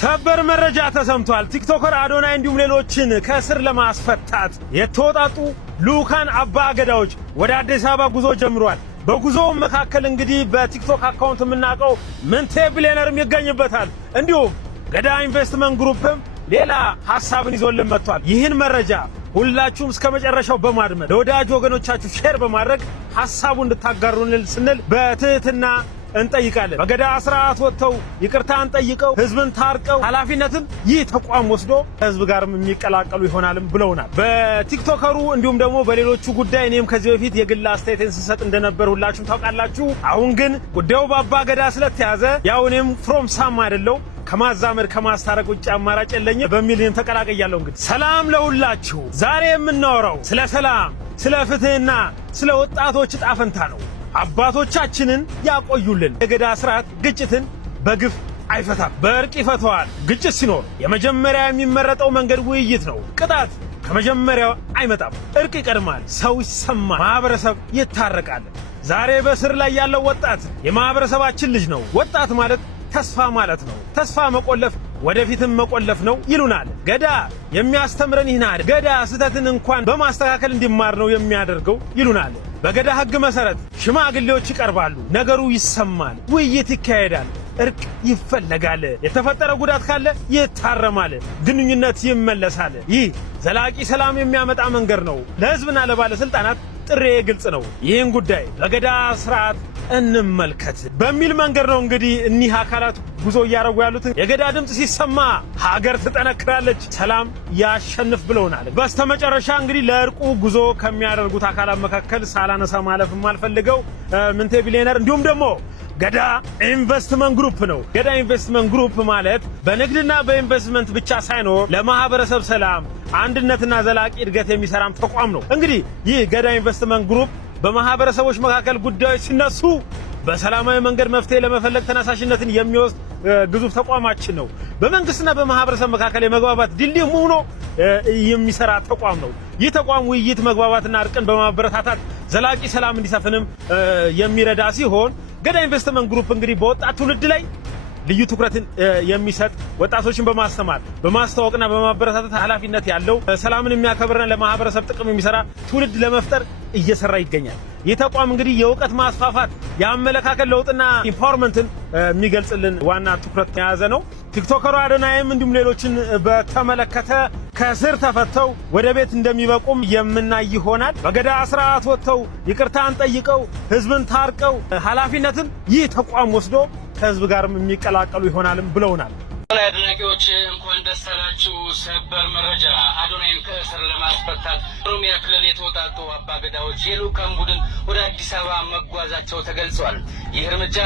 ሰበር መረጃ ተሰምቷል። ቲክቶከር አዶናይ እንዲሁም ሌሎችን ከእስር ለማስፈታት የተወጣጡ ልኡካን አባ ገዳዎች ወደ አዲስ አበባ ጉዞ ጀምሯል። በጉዞው መካከል እንግዲህ በቲክቶክ አካውንት የምናውቀው ምንቴ ቢሊየነርም ይገኝበታል። እንዲሁም ገዳ ኢንቨስትመንት ግሩፕም ሌላ ሐሳብን ይዞልን መጥቷል። ይህን መረጃ ሁላችሁም እስከ መጨረሻው በማድመጥ ለወዳጅ ወገኖቻችሁ ሼር በማድረግ ሐሳቡን እንድታጋሩልን ስንል በትህትና እንጠይቃለን። በገዳ ስርዓት ወጥተው ይቅርታን ጠይቀው ህዝብን ታርቀው ኃላፊነትን ይህ ተቋም ወስዶ ህዝብ ጋርም የሚቀላቀሉ ይሆናልም ብለውናል። በቲክቶከሩ እንዲሁም ደግሞ በሌሎቹ ጉዳይ እኔም ከዚህ በፊት የግል አስተያየትን ስሰጥ እንደነበር ሁላችሁም ታውቃላችሁ። አሁን ግን ጉዳዩ በአባ ገዳ ስለተያዘ ያው እኔም ፍሮም ሳም አይደለው ከማዛመድ ከማስታረቅ ውጭ አማራጭ የለኝም በሚል እኔም ተቀላቅያለሁ። እንግዲህ ሰላም ለሁላችሁ። ዛሬ የምናወራው ስለ ሰላም፣ ስለ ፍትህና ስለ ወጣቶች ዕጣ ፈንታ ነው። አባቶቻችንን ያቆዩልን። የገዳ ስርዓት ግጭትን በግፍ አይፈታም፣ በእርቅ ይፈተዋል። ግጭት ሲኖር የመጀመሪያ የሚመረጠው መንገድ ውይይት ነው። ቅጣት ከመጀመሪያው አይመጣም፣ እርቅ ይቀድማል። ሰው ይሰማል፣ ማህበረሰብ ይታረቃል። ዛሬ በስር ላይ ያለው ወጣት የማህበረሰባችን ልጅ ነው። ወጣት ማለት ተስፋ ማለት ነው። ተስፋ መቆለፍ ወደፊትም መቆለፍ ነው ይሉናል። ገዳ የሚያስተምረን ይህን አይደል? ገዳ ስህተትን እንኳን በማስተካከል እንዲማር ነው የሚያደርገው ይሉናል። በገዳ ሕግ መሰረት ሽማግሌዎች ይቀርባሉ፣ ነገሩ ይሰማል፣ ውይይት ይካሄዳል፣ እርቅ ይፈለጋል፣ የተፈጠረ ጉዳት ካለ ይታረማል፣ ግንኙነት ይመለሳል። ይህ ዘላቂ ሰላም የሚያመጣ መንገድ ነው። ለሕዝብና ለባለስልጣናት ጥሬ ግልጽ ነው። ይህን ጉዳይ በገዳ ስርዓት እንመልከት በሚል መንገድ ነው እንግዲህ እኒህ አካላት ጉዞ እያደረጉ ያሉትን። የገዳ ድምፅ ሲሰማ ሀገር ትጠነክራለች፣ ሰላም ያሸንፍ ብለውናል። በስተመጨረሻ እንግዲህ ለእርቁ ጉዞ ከሚያደርጉት አካላት መካከል ሳላነሳ ማለፍ የማልፈልገው ምንቴ ቢሊየነር እንዲሁም ደግሞ ገዳ ኢንቨስትመንት ግሩፕ ነው። ገዳ ኢንቨስትመንት ግሩፕ ማለት በንግድና በኢንቨስትመንት ብቻ ሳይኖር ለማህበረሰብ ሰላም፣ አንድነትና ዘላቂ እድገት የሚሰራም ተቋም ነው። እንግዲህ ይህ ገዳ ኢንቨስትመንት ግሩፕ በማህበረሰቦች መካከል ጉዳዮች ሲነሱ በሰላማዊ መንገድ መፍትሄ ለመፈለግ ተነሳሽነትን የሚወስድ ግዙፍ ተቋማችን ነው። በመንግስትና በማህበረሰብ መካከል የመግባባት ድልድይ ሆኖ የሚሰራ ተቋም ነው። ይህ ተቋም ውይይት፣ መግባባትና እርቅን በማበረታታት ዘላቂ ሰላም እንዲሰፍንም የሚረዳ ሲሆን ገዳ ኢንቨስትመንት ግሩፕ እንግዲህ በወጣት ትውልድ ላይ ልዩ ትኩረትን የሚሰጥ ወጣቶችን በማስተማር በማስተዋወቅና በማበረታታት ኃላፊነት ያለው ሰላምን የሚያከብርና ለማህበረሰብ ጥቅም የሚሰራ ትውልድ ለመፍጠር እየሰራ ይገኛል። ይህ ተቋም እንግዲህ የእውቀት ማስፋፋት፣ የአመለካከት ለውጥና ኢምፓወርመንትን የሚገልጽልን ዋና ትኩረት የያዘ ነው። ቲክቶከሩ አዶናይም እንዲሁም ሌሎችን በተመለከተ ከስር ተፈተው ወደ ቤት እንደሚበቁም የምናይ ይሆናል። በገዳ ስርዓት ወጥተው ይቅርታን ጠይቀው ህዝብን ታርቀው ኃላፊነትን ይህ ተቋም ወስዶ ከህዝብ ጋርም የሚቀላቀሉ ይሆናልም ብለውናል። አድናቂዎች እንኳን ደስ አላችሁ። ሰበር መረጃ፣ አዶናይን ከእስር ለማስፈታት ኦሮሚያ ክልል የተወጣጡ አባገዳዎች የልኡካን ቡድን ወደ አዲስ አበባ መጓዛቸው ተገልጿል። ይህ እርምጃ